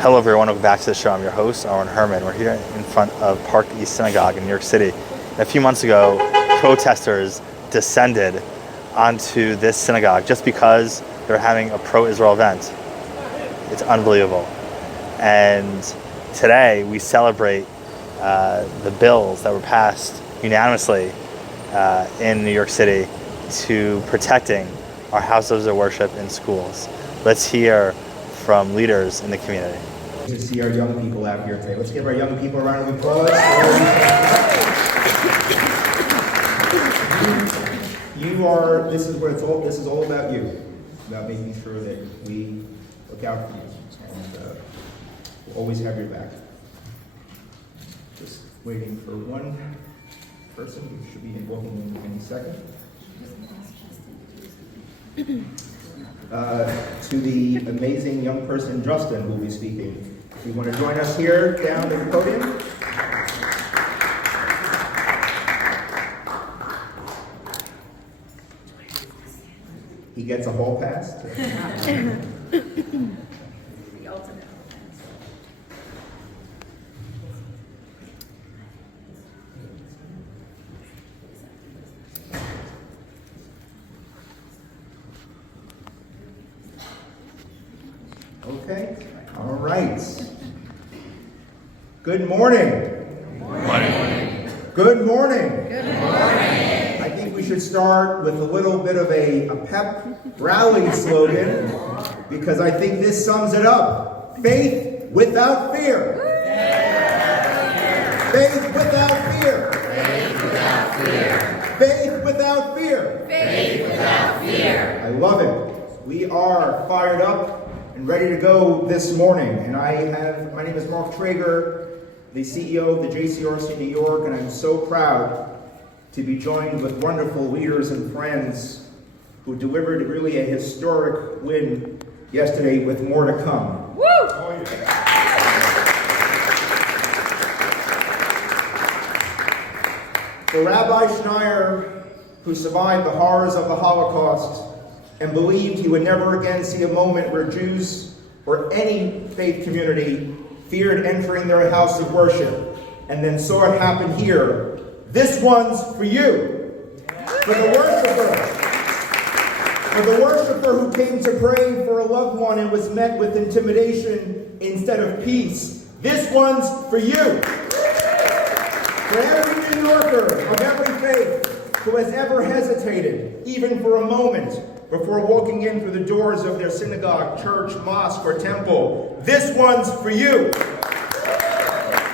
Hello everyone, welcome back to the show. I'm your host, Owen Herman. We're here in front of Park East Synagogue in New York City. A few months ago, protesters descended onto this synagogue just because they're having a pro-Israel event. It's unbelievable. And today we celebrate the bills that were passed unanimously in New York City to protecting our houses of worship and schools. Let's hear from leaders in the community. To see our young people out here today. Let's give our young people a round of applause. This is all about you. It's about making sure that we look out for you. And we'll always have your back. Just waiting for one person who should be walking in any second. To the amazing young person, Justin, who will be speaking. If you want to join us here down at the podium. He gets a hall pass. Okay, all right. Good morning. Good morning. Good morning. Good morning. I think we should start with a little bit of a pep rally slogan, because I think this sums it up. Faith without fear. Faith without fear. Faith without fear. Faith without fear. Faith without fear. I love it. We are fired up and ready to go this morning. And my name is Mark Traeger, the CEO of the JCRC New York, and I'm so proud to be joined with wonderful leaders and friends who delivered really a historic win yesterday with more to come. Woo! Oh, yeah. For Rabbi Schneier, who survived the horrors of the Holocaust and believed he would never again see a moment where Jews or any faith community feared entering their house of worship, and then saw it happen here, this one's for you. For the worshiper who came to pray for a loved one and was met with intimidation instead of peace, this one's for you. For every New Yorker of every faith who has ever hesitated, even for a moment, before walking in through the doors of their synagogue, church, mosque, or temple, this one's for you.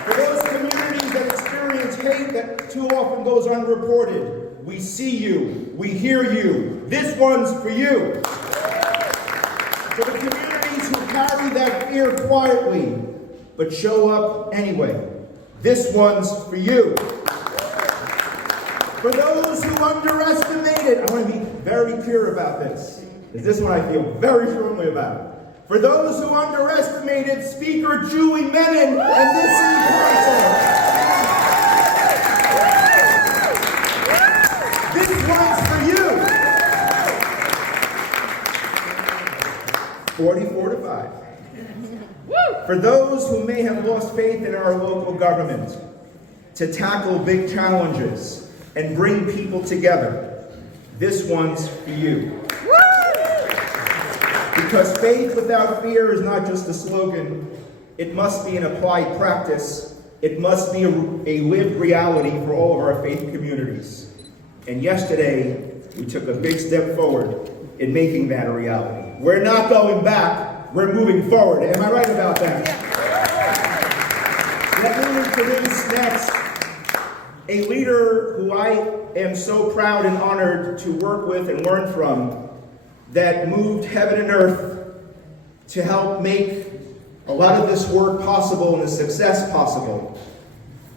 For those communities that experience hate that too often goes unreported, we see you, we hear you, this one's for you. For the communities who carry that fear quietly, but show up anyway, this one's for you. For those who underestimated, I want to be very clear about this, because this one I feel very strongly about. For those who underestimated Speaker Julie Menon and this city council, this one's for you. 44 to 5. For those who may have lost faith in our local government to tackle big challenges and bring people together, this one's for you. Because faith without fear is not just a slogan, it must be an applied practice. It must be a lived reality for all of our faith communities. And yesterday, we took a big step forward in making that a reality. We're not going back, we're moving forward. Am I right about that? Let me introduce next a leader who I am so proud and honored to work with and learn from, that moved heaven and earth to help make a lot of this work possible and the success possible,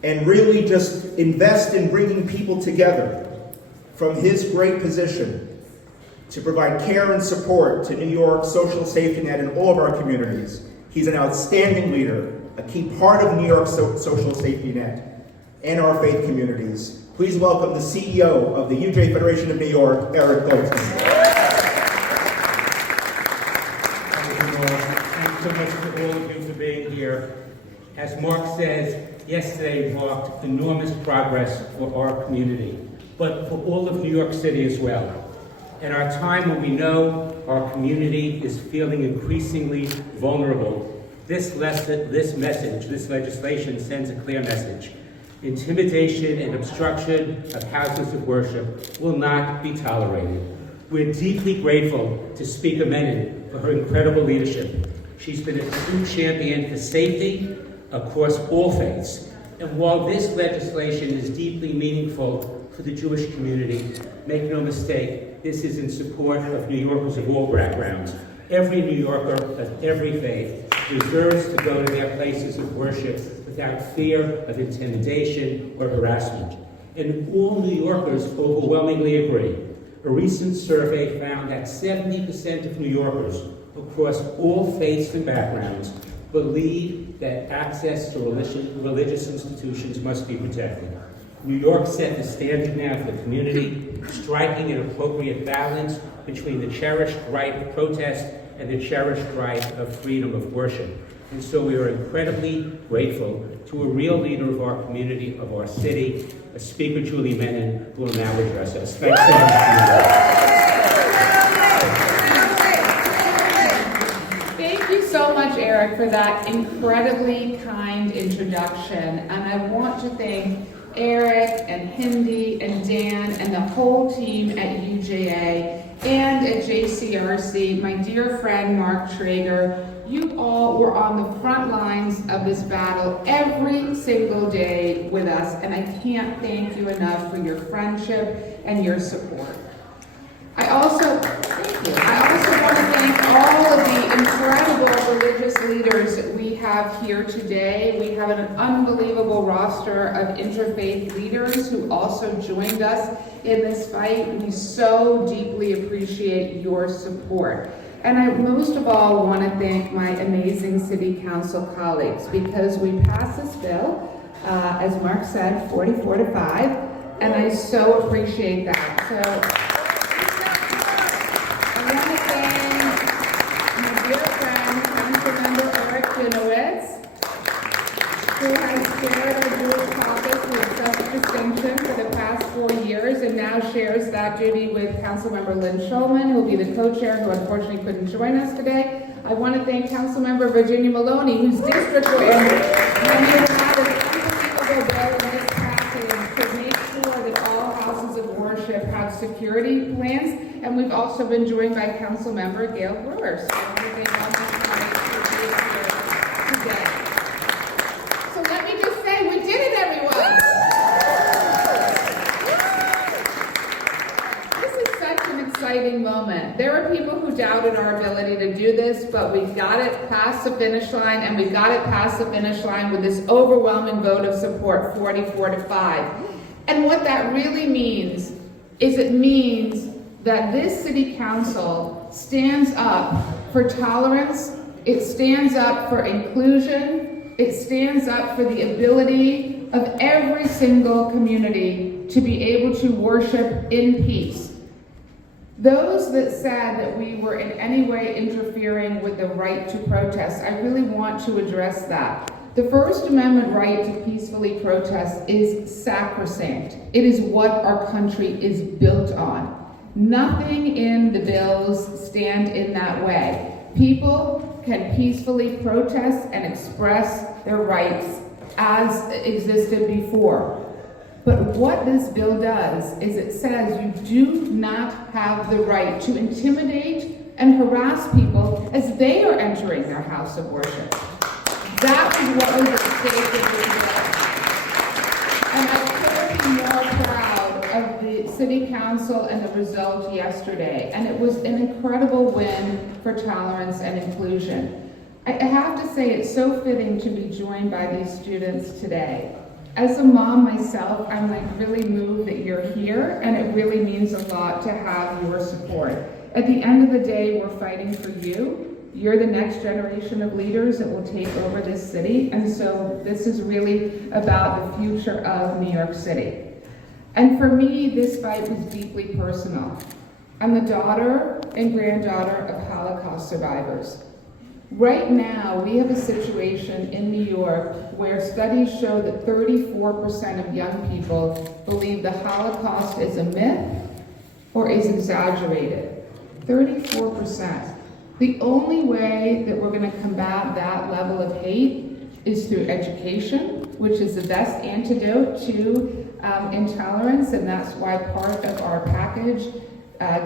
and really just invest in bringing people together from his great position to provide care and support to New York's social safety net in all of our communities. He's an outstanding leader, a key part of New York's social safety net and our faith communities. Please welcome the CEO of the UJ Federation of New York, Eric Goldsman. Thank you so much to all of you you for being here. As Mark says, yesterday marked enormous progress for our community, but for all of New York City as well. At our time when we know our community is feeling increasingly vulnerable, this legislation sends a clear message. Intimidation and obstruction of houses of worship will not be tolerated. We're deeply grateful to Speaker Menon for her incredible leadership. She's been a true champion for safety across all faiths. And while this legislation is deeply meaningful for the Jewish community, make no mistake, this is in support of New Yorkers of all backgrounds. Every New Yorker of every faith deserves to go to their places of worship without fear of intimidation or harassment. And all New Yorkers overwhelmingly agree. A recent survey found that 70% of New Yorkers across all faiths and backgrounds believe that access to religious institutions must be protected. New York set the standard now for the community, striking an appropriate balance between the cherished right of protest and the cherished right of freedom of worship. And so we are incredibly grateful to a real leader of our community, of our city, Speaker Julie Menon, who will now address us. Thanks so much. Thank you so much, Eric, for that incredibly kind introduction. And I want to thank Eric and Hindi and Dan and the whole team at UJA and at JCRC, my dear friend Mark Traeger. You all were on the front lines of this battle every single day with us, and I can't thank you enough for your friendship and your support. I also want to thank all of the incredible religious leaders that we have here today. We have an unbelievable roster of interfaith leaders who also joined us in this fight. We so deeply appreciate your support. And I most of all want to thank my amazing City Council colleagues, because we passed this bill, as Mark said, 44-5, and I so appreciate that. So I want to thank my dear friend, Councilmember Eric Dinowitz, who has chaired our Jewish caucus with such distinction for the past 4 years, and now shares that duty with Councilmember Lynn Shulman, who will be the co-chair, who unfortunately couldn't join us today. I want to thank Councilmember Virginia Maloney, whose district we're in, and who had an unbelievable bill in this package to make sure that all houses of worship have security plans. And we've also been joined by Councilmember Gail Brewer. So I want to thank all my colleagues for being here today. So let me just say, we did it, everyone! This is such an exciting moment. There were people who doubted our ability to do this, but we got it past the finish line, and we got it past the finish line with this overwhelming vote of support, 44-5. And what that really means is it means that this City Council stands up for tolerance, it stands up for inclusion, it stands up for the ability of every single community to be able to worship in peace. Those that said that we were in any way interfering with the right to protest, I really want to address that. The First Amendment right to peacefully protest is sacrosanct. It is what our country is built on. Nothing in the bills stand in that way. People can peacefully protest and express their rights as existed before. But what this bill does is it says you do not have the right to intimidate and harass people as they are entering their house of worship. That was what was at stake in this bill. And I couldn't be more proud of the City Council and the result yesterday. And it was an incredible win for tolerance and inclusion. I have to say it's so fitting to be joined by these students today. As a mom myself, I'm really moved that you're here, and it really means a lot to have your support. At the end of the day, we're fighting for you. You're the next generation of leaders that will take over this city, and so this is really about the future of New York City. And for me, this fight was deeply personal. I'm the daughter and granddaughter of Holocaust survivors. Right now, we have a situation in New York where studies show that 34% of young people believe the Holocaust is a myth or is exaggerated. 34%. The only way that we're going to combat that level of hate is through education, which is the best antidote to intolerance, and that's why part of our package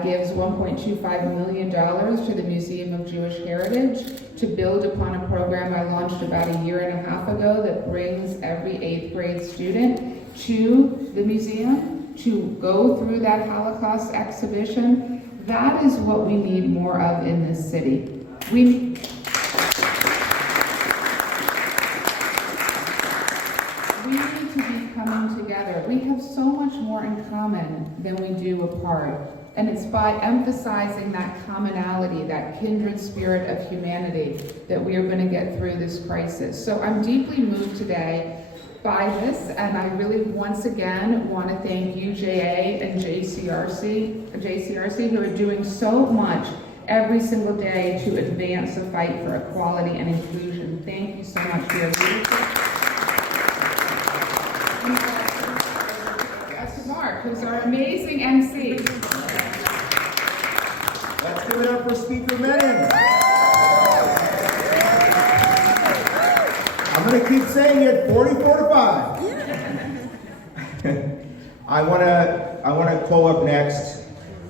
gives $1.25 million to the Museum of Jewish Heritage to build upon a program I launched about a year and a half ago that brings every 8th grade student to the museum to go through that Holocaust exhibition. That is what we need more of in this city. We need to be coming together. We have so much more in common than we do apart. And it's by emphasizing that commonality, that kindred spirit of humanity, that we are going to get through this crisis. So I'm deeply moved today by this, and I really once again want to thank UJA and JCRC who are doing so much every single day to advance the fight for equality and inclusion. Thank you so much for your leadership. And to Mark, who's our amazing MC. Let's give it up for Speaker Menon. I'm going to keep saying it, 44 to 5. I want to call up next.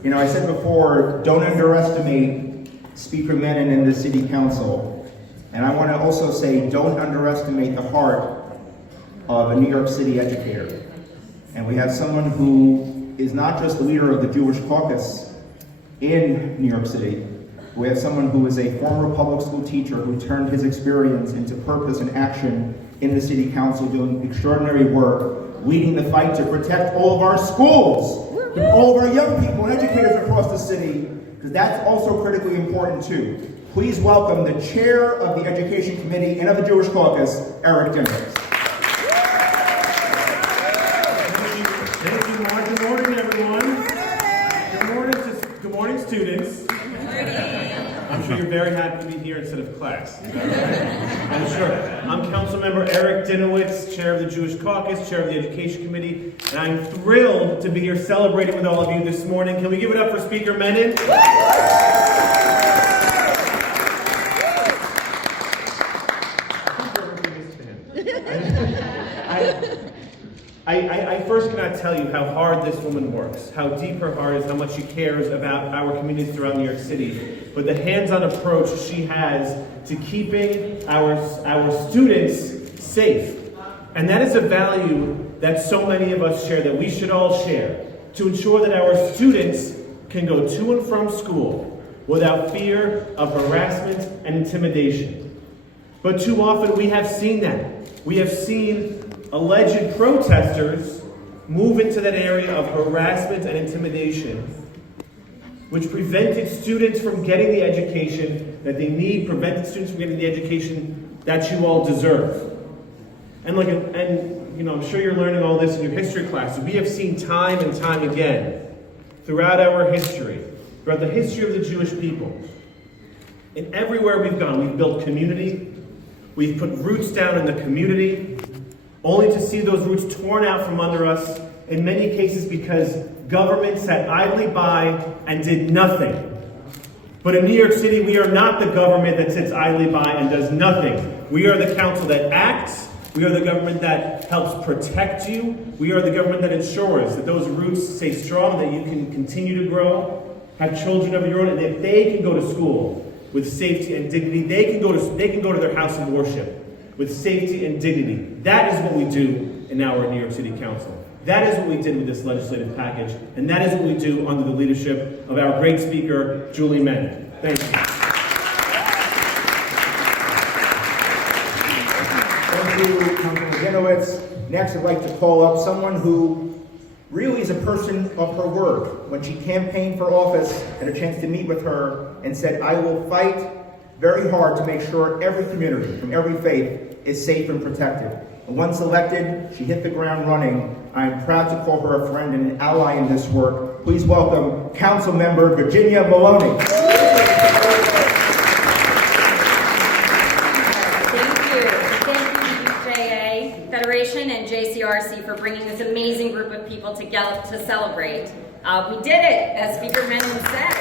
You know, I said before, don't underestimate Speaker Menon in the City Council. And I want to also say, don't underestimate the heart of a New York City educator. And we have someone who is not just the leader of the Jewish caucus in New York City. We have someone who is a former public school teacher who turned his experience into purpose and action in the City Council, doing extraordinary work, leading the fight to protect all of our schools, all of our young people and educators across the city, because that's also critically important too. Please welcome the chair of the Education Committee and of the Jewish Caucus, Eric Dinowitz. Thank you, Mark. Good morning, everyone. Good morning, students. I'm sure you're very happy to be here instead of class. Is that right? I'm sure. I'm Councilmember Eric Dinowitz, Chair of the Jewish Caucus, Chair of the Education Committee, and I'm thrilled to be here celebrating with all of you this morning. Can we give it up for Speaker Menon? I first cannot tell you how hard this woman works, how deep her heart is, how much she cares about our communities throughout New York City. But the hands-on approach she has to keeping our students safe. And that is a value that so many of us share, that we should all share, to ensure that our students can go to and from school without fear of harassment and intimidation. But too often we have seen that. We have seen alleged protesters move into that area of harassment and intimidation, which prevented students from getting the education that they need, prevented students from getting the education that you all deserve. And I'm sure you're learning all this in your history class. We have seen time and time again throughout our history, throughout the history of the Jewish people, and everywhere we've gone, we've built community, we've put roots down in the community, only to see those roots torn out from under us, in many cases because government sat idly by and did nothing. But in New York City, we are not the government that sits idly by and does nothing. We are the council that acts. We are the government that helps protect you. We are the government that ensures that those roots stay strong, that you can continue to grow, have children of your own, and that they can go to school with safety and dignity. They can go to their house of worship with safety and dignity. That is what we do in our New York City Council. That is what we did with this legislative package, and that is what we do under the leadership of our great speaker, Julie Menon. Thank you. Thank you, Councilman Dinowitz. Next, I'd like to call up someone who really is a person of her word. When she campaigned for office, I had a chance to meet with her and said, I will fight very hard to make sure every community from every faith is safe and protected. And once elected, she hit the ground running. I am proud to call her a friend and an ally in this work. Please welcome Council Member Virginia Maloney. Federation and JCRC for bringing this amazing group of people together to celebrate. We did it, as Speaker Menon said.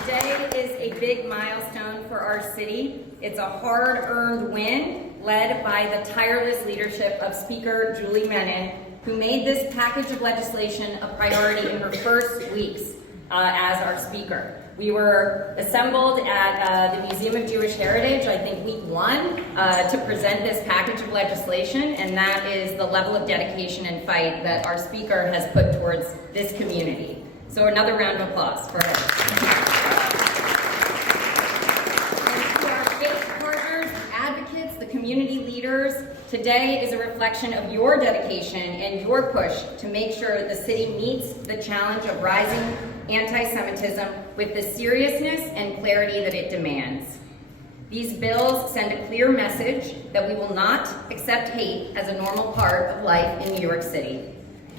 Today is a big milestone for our city. It's a hard-earned win led by the tireless leadership of Speaker Julie Menon, who made this package of legislation a priority in her first weeks as our Speaker. We were assembled at the Museum of Jewish Heritage, I think week 1, to present this package of legislation, and that is the level of dedication and fight that our Speaker has put towards this community. So another round of applause for her. And to our faith partners, advocates, the community leaders, today is a reflection of your dedication and your push to make sure the city meets the challenge of rising anti-Semitism with the seriousness and clarity that it demands. These bills send a clear message that we will not accept hate as a normal part of life in New York City.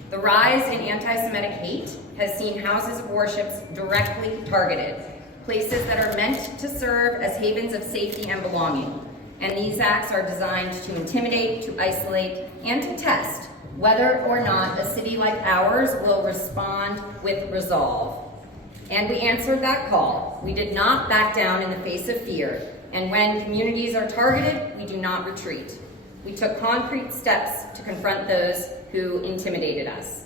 The rise in anti-Semitic hate has seen houses of worship directly targeted, places that are meant to serve as havens of safety and belonging. And these acts are designed to intimidate, to isolate, and to test whether or not a city like ours will respond with resolve. And we answered that call. We did not back down in the face of fear. And when communities are targeted, we do not retreat. We took concrete steps to confront those who intimidated us.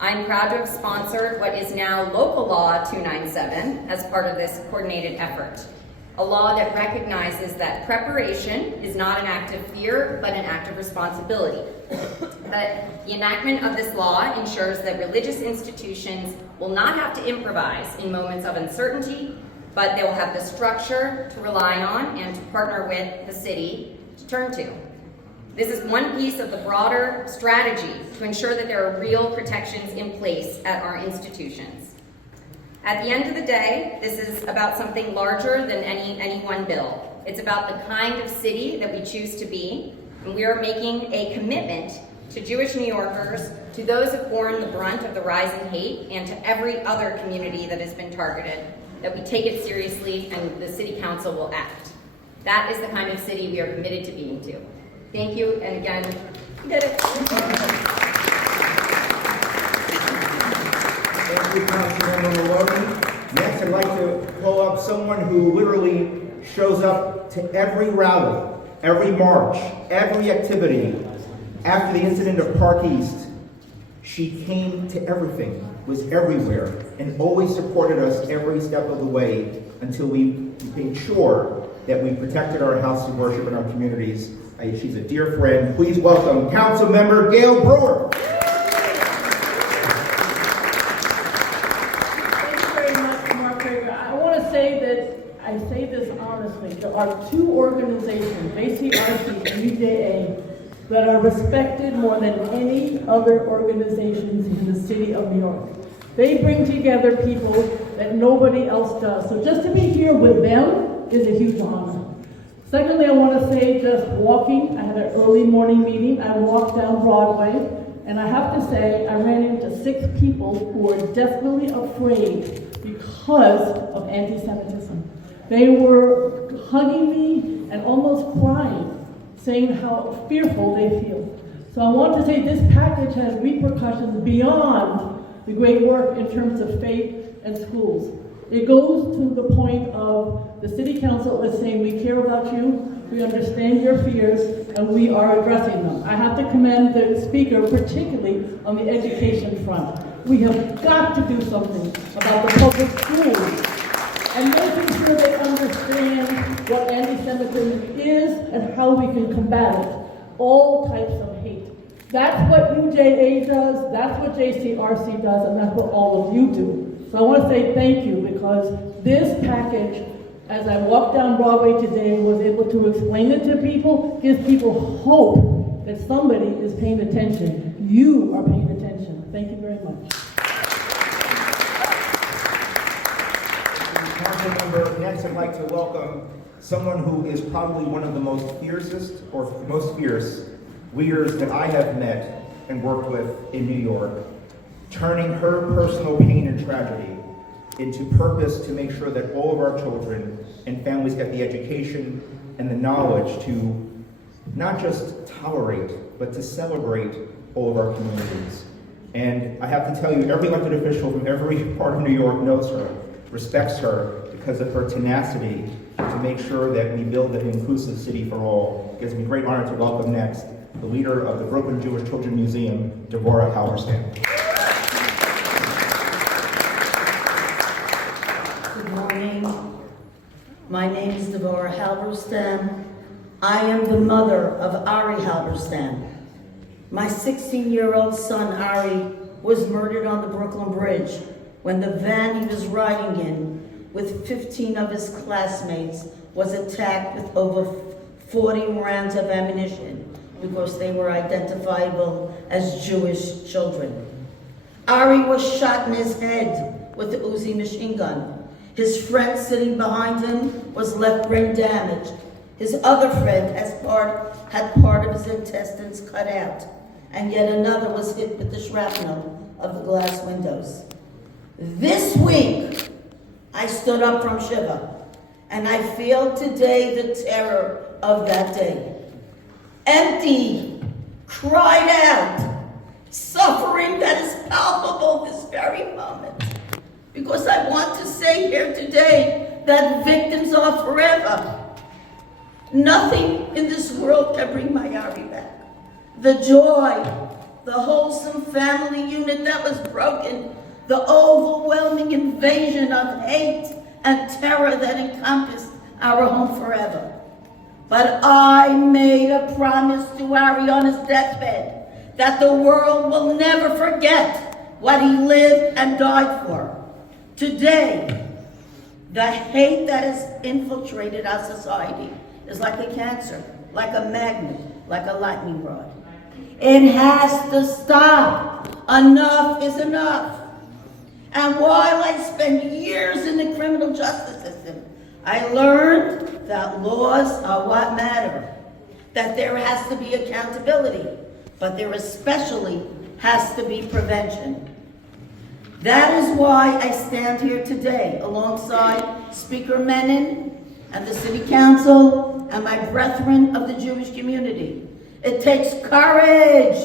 I'm proud to have sponsored what is now Local Law 297 as part of this coordinated effort. A law that recognizes that preparation is not an act of fear, but an act of responsibility. But the enactment of this law ensures that religious institutions will not have to improvise in moments of uncertainty, but they will have the structure to rely on and to partner with the city to turn to. This is one piece of the broader strategy to ensure that there are real protections in place at our institutions. At the end of the day, this is about something larger than any one bill. It's about the kind of city that we choose to be, and we are making a commitment to Jewish New Yorkers, to those who've borne the brunt of the rise in hate, and to every other community that has been targeted, that we take it seriously and the City Council will act. That is the kind of city we are committed to being to. Thank you, and again, we did it. Thank you, Councilmember Maloney. Next, I'd like to call up someone who literally shows up to every rally, every march, every activity. After the incident of Park East, she came to everything, was everywhere, and always supported us every step of the way until we made sure that we protected our house of worship and our communities. She's a dear friend. Please welcome Councilmember Gail Brewer. I say this honestly, there are two organizations, JCRC and UJA, that are respected more than any other organizations in the city of New York. They bring together people that nobody else does. So just to be here with them is a huge honor. Secondly, I want to say just walking, I had an early morning meeting, I walked down Broadway, and I have to say I ran into 6 people who were desperately afraid because of anti-Semitism. They were hugging me and almost crying, saying how fearful they feel. So I want to say this package has repercussions beyond the great work in terms of faith and schools. It goes to the point of the City Council is saying we care about you, we understand your fears, and we are addressing them. I have to commend the speaker, particularly on the education front. We have got to do something about the public schools and making sure they understand what anti-Semitism is and how we can combat it. All types of hate. That's what UJA does, that's what JCRC does, and that's what all of you do. So I want to say thank you, because this package, as I walked down Broadway today, was able to explain it to people, gives people hope that somebody is paying attention. You are paying attention. Thank you very much. Councilmember, next I'd like to welcome someone who is probably one of the most fiercest or most fierce leaders that I have met and worked with in New York, turning her personal pain and tragedy into purpose to make sure that all of our children and families get the education and the knowledge to not just tolerate, but to celebrate all of our communities. And I have to tell you, every elected official from every part of New York knows her, respects her because of her tenacity to make sure that we build an inclusive city for all. It gives me great honor to welcome next the leader of the Brooklyn Jewish Children's Museum, Devorah Halberstam. Good morning. My name is Devorah Halberstam. I am the mother of Ari Halberstam. My 16-year-old son, Ari, was murdered on the Brooklyn Bridge when the van he was riding in with 15 of his classmates was attacked with over 40 rounds of ammunition because they were identifiable as Jewish children. Ari was shot in his head with the Uzi machine gun. His friend sitting behind him was left brain damaged. His other friend had part of his intestines cut out, and yet another was hit with the shrapnel of the glass windows. This week, I stood up from Shiva, and I feel today the terror of that day. Empty, cried out, suffering that is palpable this very moment. Because I want to say here today that victims are forever. Nothing in this world can bring my Ari back. The joy, the wholesome family unit that was broken, the overwhelming invasion of hate and terror that encompassed our home forever. But I made a promise to Ari on his deathbed that the world will never forget what he lived and died for. Today, the hate that has infiltrated our society is like a cancer, like a magnet, like a lightning rod. It has to stop. Enough is enough. And while I spent years in the criminal justice system, I learned that laws are what matter, that there has to be accountability, but there especially has to be prevention. That is why I stand here today alongside Speaker Menon and the City Council and my brethren of the Jewish community. It takes courage,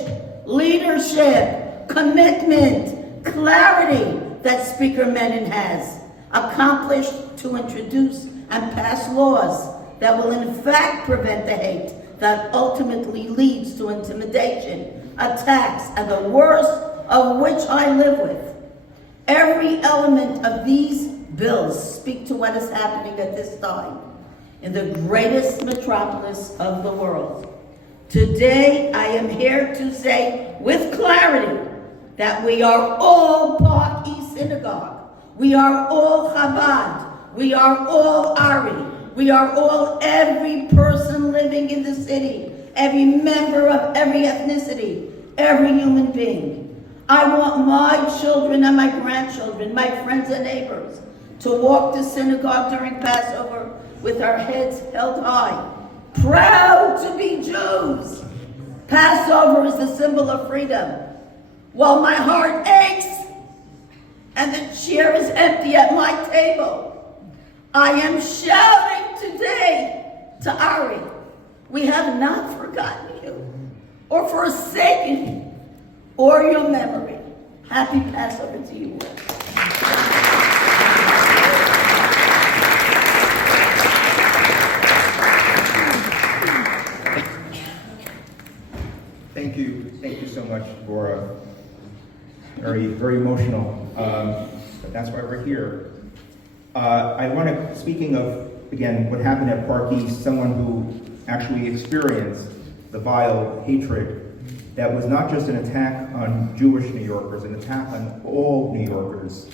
leadership, commitment, clarity that Speaker Menon has accomplished to introduce and pass laws that will in fact prevent the hate that ultimately leads to intimidation, attacks, and the worst of which I live with. Every element of these bills speak to what is happening at this time in the greatest metropolis of the world. Today, I am here to say with clarity that we are all Park East Synagogue. We are all Chabad. We are all Ari. We are all every person living in the city, every member of every ethnicity, every human being. I want my children and my grandchildren, my friends and neighbors, to walk to synagogue during Passover with our heads held high, proud to be Jews. Passover is the symbol of freedom. While my heart aches and the chair is empty at my table, I am shouting today to Ari, we have not forgotten you or forsaken you or your memory. Happy Passover to you all. Thank you so much for very emotional, but that's why we're here. I want to, speaking of, again, what happened at Park East, someone who actually experienced the vile hatred that was not just an attack on Jewish New Yorkers, an attack on all New Yorkers,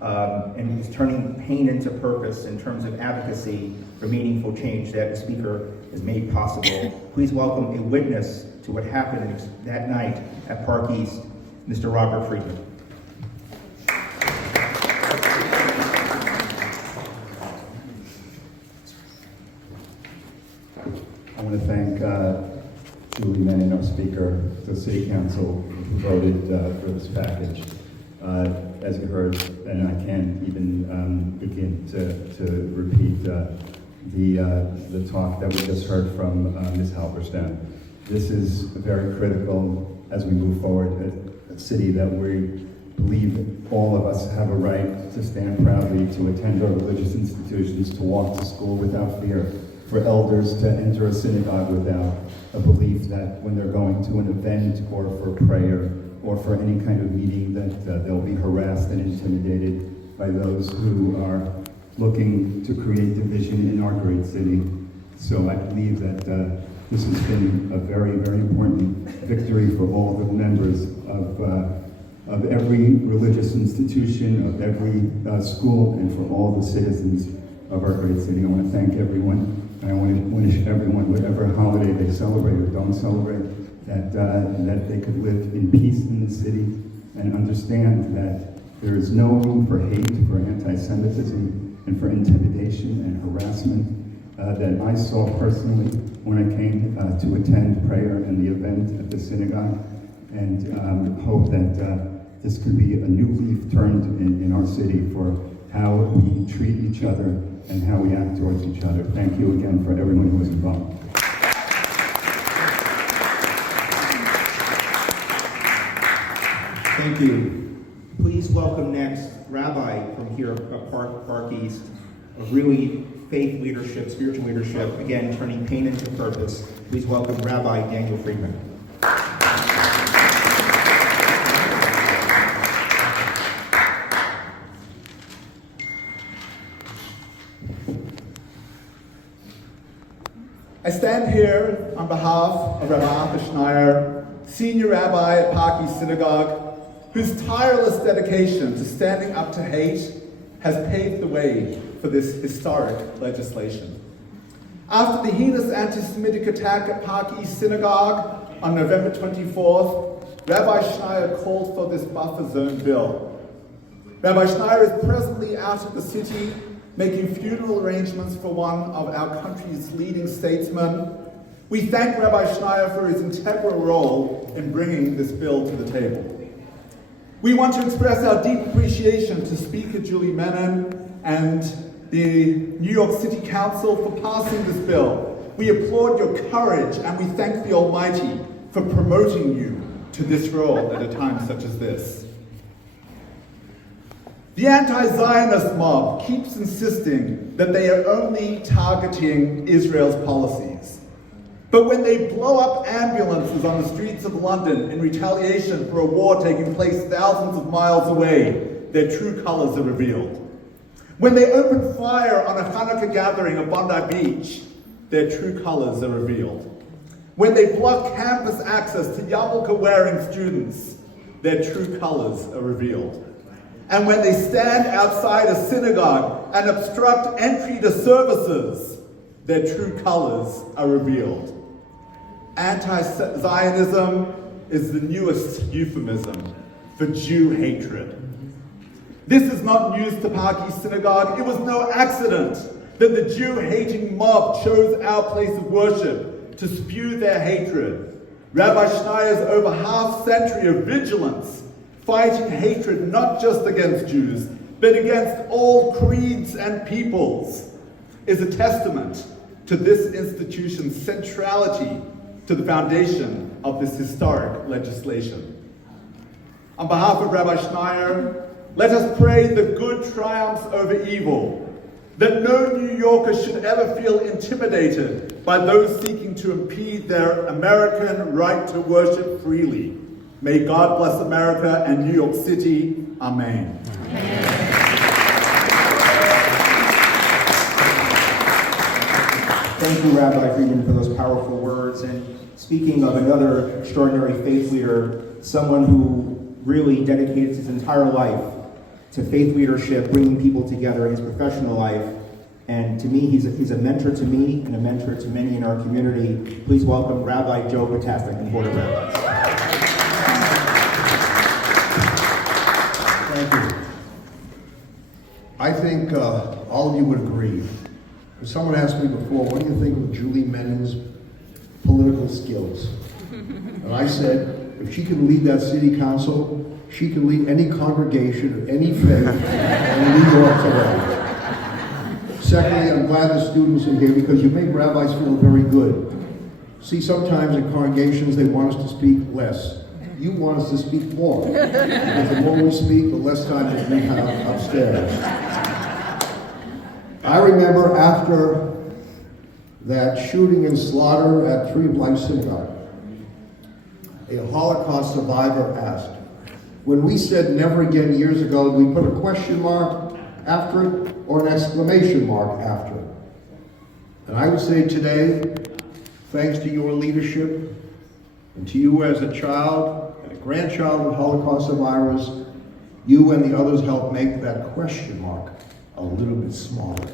and is turning pain into purpose in terms of advocacy for meaningful change that the speaker has made possible. Please welcome a witness to what happened that night at Park East, Mr. Robert Friedman. I want to thank Julie Menon, our speaker, the City Council who voted for this package. As you heard, and I can't even begin to repeat the talk that we just heard from Ms. Halberstam. This is very critical as we move forward. A city that we believe all of us have a right to stand proudly, to attend our religious institutions, to walk to school without fear, for elders to enter a synagogue without a belief that when they're going to an event or for prayer or for any kind of meeting that they'll be harassed and intimidated by those who are looking to create division in our great city. So I believe that this has been a very, very important victory for all the members of every religious institution, of every school, and for all the citizens of our great city. I want to thank everyone, and I want to wish everyone, whatever holiday they celebrate or don't celebrate, that they could live in peace in the city and understand that there is no room for hate, for anti-Semitism, and for intimidation and harassment that I saw personally when I came to attend prayer and the event at the synagogue, and hope that this could be a new leaf turned in our city for how we treat each other and how we act towards each other. Thank you again for everyone who was involved. Thank you. Please welcome next Rabbi from here at Park East, a really faith leadership, spiritual leadership, again, turning pain into purpose. Please welcome Rabbi Daniel Friedman. I stand here on behalf of Rabbi Arthur Schneier, Senior Rabbi at Park East Synagogue, whose tireless dedication to standing up to hate has paved the way for this historic legislation. After the heinous anti-Semitic attack at Park East Synagogue on November 24th, Rabbi Schneier called for this buffer zone bill. Rabbi Schneier is presently out of the city making funeral arrangements for one of our country's leading statesmen. We thank Rabbi Schneier for his integral role in bringing this bill to the table. We want to express our deep appreciation to Speaker Julie Menon and the New York City Council for passing this bill. We applaud your courage and we thank the Almighty for promoting you to this role at a time such as this. The anti-Zionist mob keeps insisting that they are only targeting Israel's policies. But when they blow up ambulances on the streets of London in retaliation for a war taking place thousands of miles away, their true colors are revealed. When they open fire on a Hanukkah gathering at Bondi Beach, their true colors are revealed. When they block campus access to yarmulke-wearing students, their true colors are revealed. And when they stand outside a synagogue and obstruct entry to services, their true colors are revealed. Anti-Zionism is the newest euphemism for Jew hatred. This is not news to Park East Synagogue. It was no accident that the Jew-hating mob chose our place of worship to spew their hatred. Rabbi Schneier's over half-century of vigilance fighting hatred not just against Jews, but against all creeds and peoples, is a testament to this institution's centrality to the foundation of this historic legislation. On behalf of Rabbi Schneier, let us pray the good triumphs over evil, that no New Yorker should ever feel intimidated by those seeking to impede their American right to worship freely. May God bless America and New York City. Amen. Thank you, Rabbi Friedman, for those powerful words. And speaking of another extraordinary faith leader, someone who really dedicated his entire life to faith leadership, bringing people together in his professional life. And to me, he's a mentor to me and a mentor to many in our community. Please welcome Rabbi Joe Potasnik and Board of Rabbis. Thank you. I think all of you would agree. Someone asked me before, what do you think of Julie Menon's political skills? And I said, if she can lead that city council, she can lead any congregation or any faith in New York today. Secondly, I'm glad the students are here because you make rabbis feel very good. See, sometimes in congregations they want us to speak less. You want us to speak more. Because the more we speak, the less time that we have upstairs. I remember after that shooting and slaughter at Tree of Life Synagogue, a Holocaust survivor asked, when we said never again years ago, we put a question mark after it or an exclamation mark after it. And I would say today, thanks to your leadership and to you as a child and a grandchild of Holocaust survivors, you and the others helped make that question mark a little bit smaller.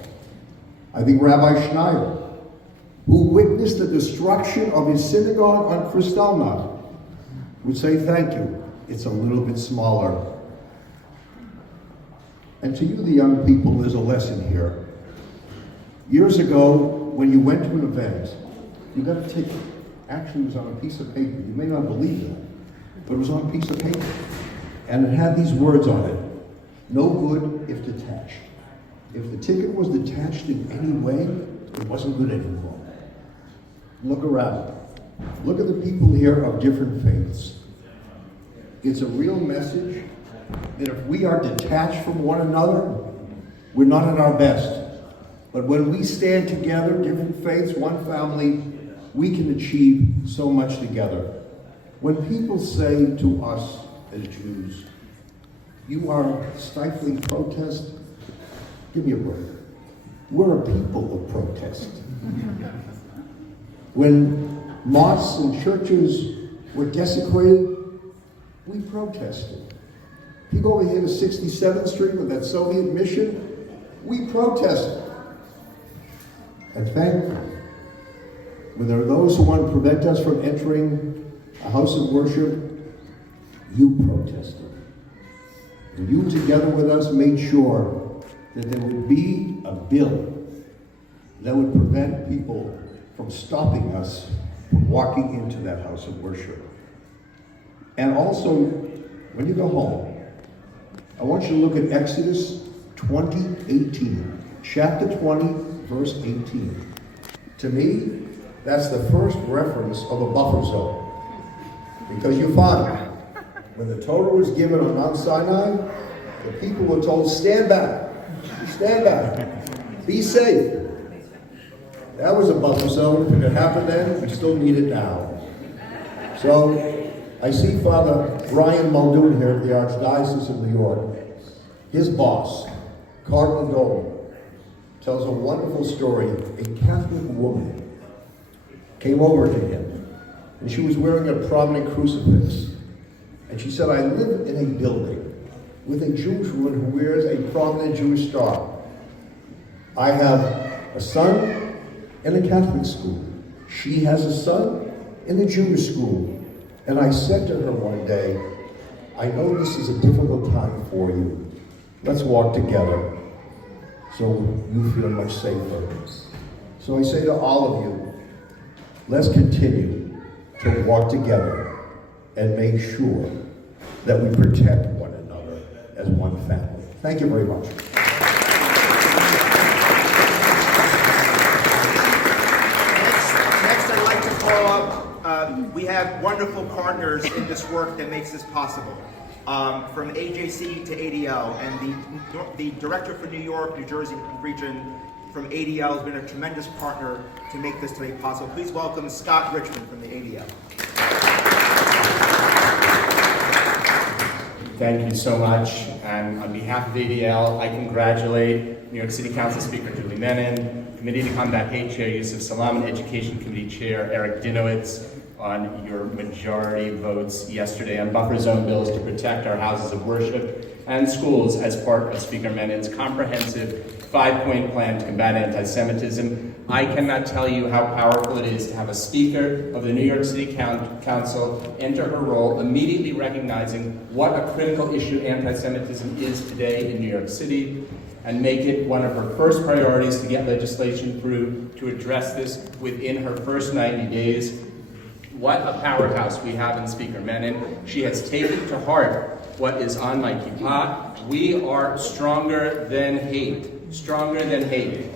I think Rabbi Schneider, who witnessed the destruction of his synagogue on Kristallnacht, would say thank you. It's a little bit smaller. And to you, the young people, there's a lesson here. Years ago, when you went to an event, you got a ticket. Actually, it was on a piece of paper. You may not believe it, but it was on a piece of paper. And it had these words on it: no good if detached. If the ticket was detached in any way, it wasn't good anymore. Look around. Look at the people here of different faiths. It's a real message that if we are detached from one another, we're not at our best. But when we stand together, different faiths, one family, we can achieve so much together. When people say to us as Jews, you are stifling protest, give me a break. We're a people of protest. When mosques and churches were desecrated, we protested. If you go over here to 67th Street with that Soviet mission, we protested. And thankfully, when there are those who want to prevent us from entering a house of worship, you protested. And you, together with us, made sure that there would be a bill that would prevent people from stopping us from walking into that house of worship. And also, when you go home, I want you to look at Exodus 20:18, chapter 20, verse 18. To me, that's the first reference of a buffer zone. Because you find, when the Torah was given on Mount Sinai, the people were told, stand back, be safe. That was a buffer zone. If it happened then, we still need it now. So, I see Father Brian Muldoon here at the Archdiocese of New York. His boss, Cardinal Dolan, tells a wonderful story. A Catholic woman came over to him, and she was wearing a prominent crucifix. And she said, I live in a building with a Jewish woman who wears a prominent Jewish star. I have a son in a Catholic school. She has a son in a Jewish school. And I said to her one day, I know this is a difficult time for you. Let's walk together so you feel much safer. So I say to all of you, let's continue to walk together and make sure that we protect one another as one family. Thank you very much. Next, I'd like to call up, we have wonderful partners in this work that makes this possible. From AJC to ADL, and the director for New York, New Jersey region from ADL has been a tremendous partner to make this today possible. Please welcome Scott Richmond from the ADL. Thank you so much. And on behalf of ADL, I congratulate New York City Council Speaker Julie Menin, Committee to Combat Hate Chair Yusuf Salam, and Education Committee Chair Eric Dinowitz on your majority votes yesterday on buffer zone bills to protect our houses of worship and schools as part of Speaker Menin's comprehensive 5-point plan to combat anti-Semitism. I cannot tell you how powerful it is to have a Speaker of the New York City Council enter her role immediately recognizing what a critical issue anti-Semitism is today in New York City, and make it one of her first priorities to get legislation through to address this within her first 90 days. What a powerhouse we have in Speaker Menin. She has taken to heart what is on my kippah. We are stronger than hate. Stronger than hate.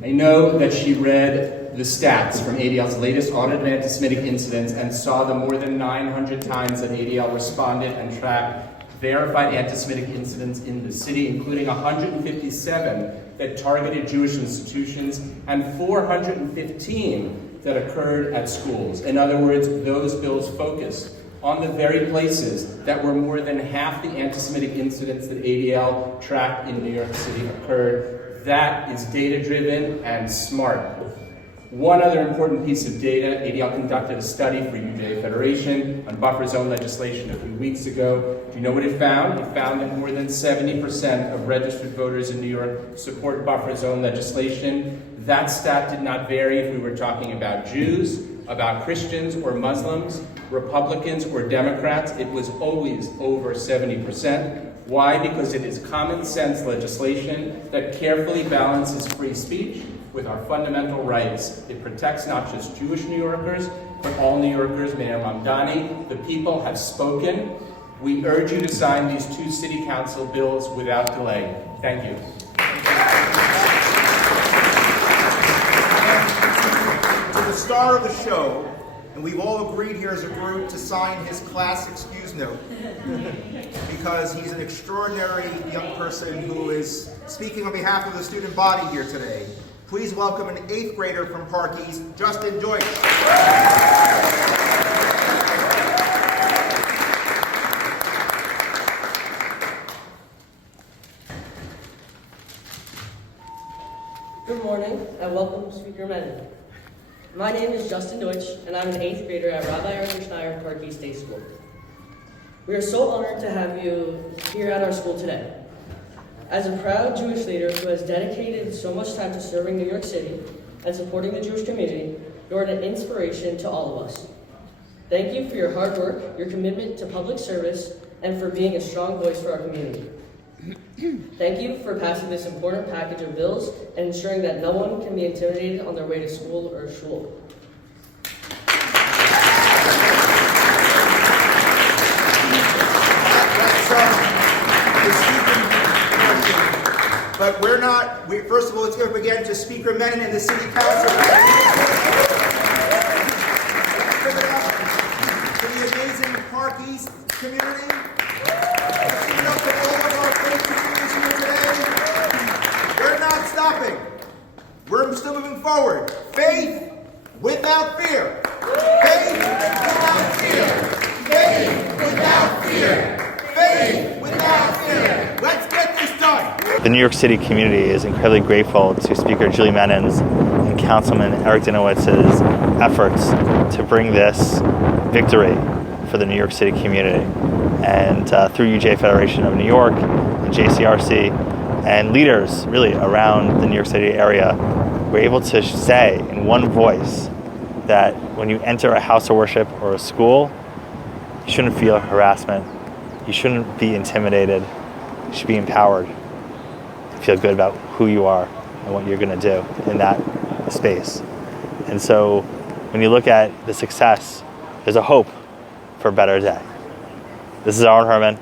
I know that she read the stats from ADL's latest audit of anti-Semitic incidents and saw the more than 900 times that ADL responded and tracked verified anti-Semitic incidents in the city, including 157 that targeted Jewish institutions and 415 that occurred at schools. In other words, those bills focused on the very places that were more than half the anti-Semitic incidents that ADL tracked in New York City occurred. That is data-driven and smart. One other important piece of data, ADL conducted a study for UJ Federation on buffer zone legislation a few weeks ago. Do you know what it found? It found that more than 70% of registered voters in New York support buffer zone legislation. That stat did not vary if we were talking about Jews, about Christians or Muslims, Republicans or Democrats. It was always over 70%. Why? Because it is common sense legislation that carefully balances free speech with our fundamental rights. It protects not just Jewish New Yorkers, but all New Yorkers. Mayor Mamdani, the people have spoken. We urge you to sign these two city council bills without delay. Thank you. To the star of the show, and we've all agreed here as a group to sign his class excuse note because he's an extraordinary young person who is speaking on behalf of the student body here today. Please welcome an 8th grader from Park East, Justin Deutsch. Good morning and welcome to Speaker Menon. My name is Justin Deutsch and I'm an 8th grader at Rabbi Arthur Schneier Park East State School. We are so honored to have you here at our school today. As a proud Jewish leader who has dedicated so much time to serving New York City and supporting the Jewish community, you are an inspiration to all of us. Thank you for your hard work, your commitment to public service, and for being a strong voice for our community. Thank you for passing this important package of bills and ensuring that no one can be intimidated on their way to school or shul. But we're not, first of all, let's give up again to Speaker Menon and the City Council. Give it up to the amazing Park East community. Let's give it up to all of our faith communities here today. We're not stopping. We're still moving forward. Faith without fear. Faith without fear. Faith without fear. Faith without fear. Let's get this done. The New York City community is incredibly grateful to Speaker Julie Menon's and Councilman Eric Dinowitz's efforts to bring this victory for the New York City community. And through UJ Federation of New York, and JCRC, and leaders really around the New York City area, we're able to say in one voice that when you enter a house of worship or a school, you shouldn't feel harassment, you shouldn't be intimidated, you should be empowered. Feel good about who you are and what you're going to do in that space. And so when you look at the success, there's a hope for a better day. This is Aaron Herman,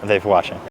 and thank you for watching.